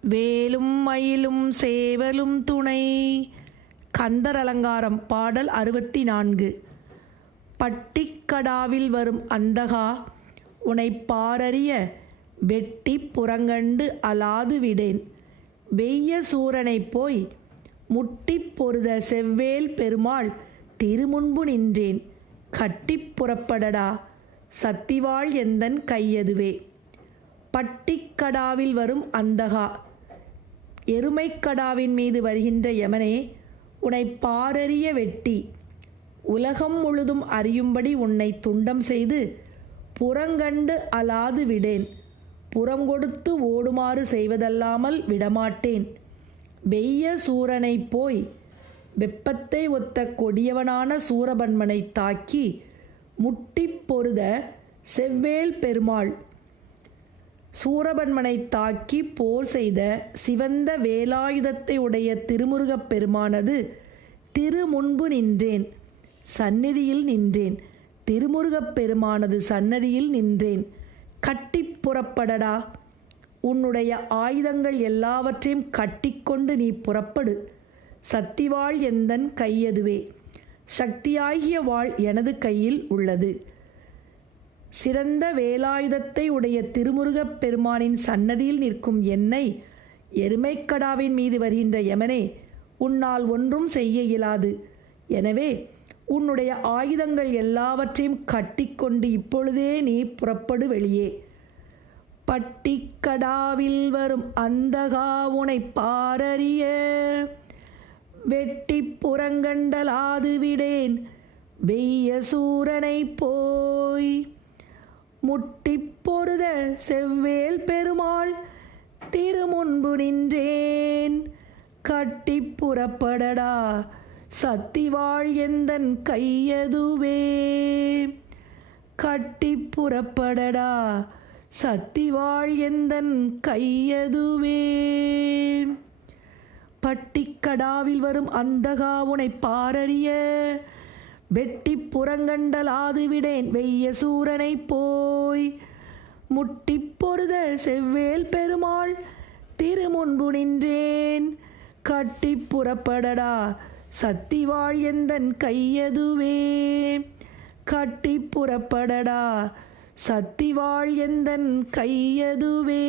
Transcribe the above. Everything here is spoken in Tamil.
வேலும் மயிலும் சேவலும் துணை. கந்தர் அலங்காரம் பாடல் அறுபத்தி நான்கு. பட்டிக்கடாவில் வரும் அந்தகா உனை பாரறிய வெட்டி புறங்கண்டு அலாது விடேன். வெய்ய சூரனைப் போய் முட்டிப் பொருத செவ்வேல் பெருமாள் திருமுன்பு நின்றேன். கட்டிப் புறப்படடா சத்திவாள் எந்தன் கையதுவே. பட்டிக்கடாவில் வரும் அந்தகா எருமைக்கடாவின் மீது வருகின்ற யமனே உன்னை பாரறிய வெட்டி உலகம் முழுதும் அறியும்படி உன்னை துண்டம் செய்து புறங்கண்டு அலாது விடேன். புறங்கொடுத்து ஓடுமாறு செய்வதல்லாமல் விடமாட்டேன். வெய்ய சூரனைப் போய் வெப்பத்தை ஒத்த கொடியவனான சூரபன்மனை தாக்கி முட்டிப் பொருத செவ்வேல் பெருமாள் சூரபன்மனை தாக்கி போர் செய்த சிவந்த வேலாயுதத்தை உடைய திருமுருகப் பெருமானது திருமுன்பு நின்றேன் சந்நிதியில் நின்றேன் திருமுருகப் பெருமானது சன்னதியில் நின்றேன் கட்டிப் புறப்படடா உன்னுடைய ஆயுதங்கள் எல்லாவற்றையும் கட்டிக்கொண்டு நீ புறப்படு சத்திவாள் எந்தன் கையதுவே சக்தியாகிய வாழ் எனது கையில் உள்ளது. சிறந்த வேலாயுதத்தை உடைய திருமுருகப் பெருமானின் சன்னதியில் நிற்கும் என்னை எருமைக்கடாவின் மீது வருகின்ற யமனே உன்னால் ஒன்றும் செய்ய இயலாது. எனவே உன்னுடைய ஆயுதங்கள் எல்லாவற்றையும் கட்டிக்கொண்டு இப்பொழுதே நீ புறப்படு வெளியே. பட்டிக்கடாவில் வரும் அந்தகா உனை பாரறிய வெட்டி புறங்கண்டலாது விடேன். வெய்ய சூரனை போய் முட்டிப் பொருத செவ்வேல் பெருமாள் திருமுன்பு நின்றேன். கட்டி புறப்படடா சத்திவாள் எந்தன் கையதுவே. கட்டி புறப்படடா சத்திவாள் எந்தன் கையதுவே. பட்டிக்கடாவில் வரும் அந்தகா உனை பாரறிய வெட்டி புறங்கண்டலாதுவிடேன் வெய்ய சூரனை போய் முட்டிப் பொருத செவ்வேல் பெருமாள் திருமுன்பு நின்றேன். கட்டி புறப்படடா சத்திவாள் எந்தன் கையதுவே. கட்டி புறப்படடா சத்திவாள் எந்தன் கையதுவே.